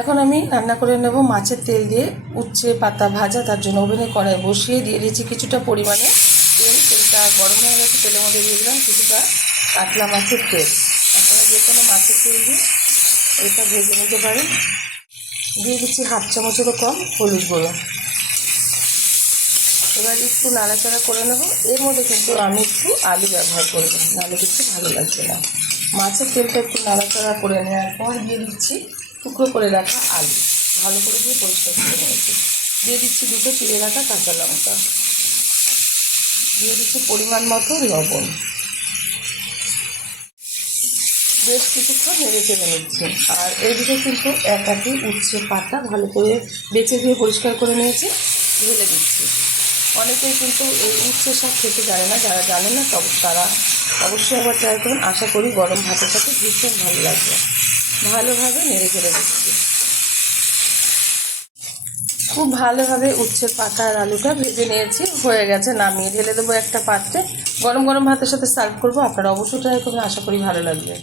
এখন আমি রান্না করে নেব মাছের তেল দিয়ে উচ্ছে পাতা ভাজা। তার জন্য ওভেনে কড়াই বসিয়ে দিয়ে দিয়েছি কিছুটা পরিমাণে তেল। তেলটা গরম হয়ে গেছে, তেলের মধ্যে দিয়ে দিলাম কিছুটা কাতলা মাছের তেল। আপনারা যে কোনো মাছের তেল দিয়ে এটা ভেজে নিতে পারেন। দিয়ে দিচ্ছি হাফ চামচেরও কম হলুদ গুঁড়ো। এবার একটু নাড়াচাড়া করে নেব। এর মধ্যে কিন্তু আমি একটু আলু ব্যবহার করব, নাহলে কিন্তু ভালো লাগছে না। মাছের তেলটা একটু নাড়াচাড়া করে নেওয়ার পর দিয়ে দিচ্ছি টুকরো করে রাখা আলু, ভালো করে দিয়ে পরিষ্কার করে নিয়েছি। দিয়ে দিচ্ছি দুটো চিড়ে রাখা কাঁচা লঙ্কা, দিয়ে দিচ্ছি পরিমাণ মতো লবণ। বেশ কিছুক্ষণ নেড়ে চেড়ে নিচ্ছি। আর এইদিকে কিন্তু একাকি উচ্ছে পাতা ভালো করে বেছে দিয়ে পরিষ্কার করে নিয়েছি, ঢেলে দিচ্ছি। অনেকেই কিন্তু এই উচ্ছে শাক খেতে জানে না, যারা জানে না তারা অবশ্যই আবার ট্রাই করুন। আশা করি গরম ভাতের সাথে ভীষণ ভালো লাগবে। ভালোভাবে নেড়ে চেড়ে দিচ্ছি। খুব ভালোভাবে উচ্ছের পাতা আর আলুটা ভেজে নিয়েছি, হয়ে গেছে। নামিয়ে ঢেলে দেবো একটা পাত্রে। গরম গরম ভাতের সাথে সার্ভ করবো। আপনারা অবশ্যই ট্রাই করবেন, আশা করি ভালো লাগবে।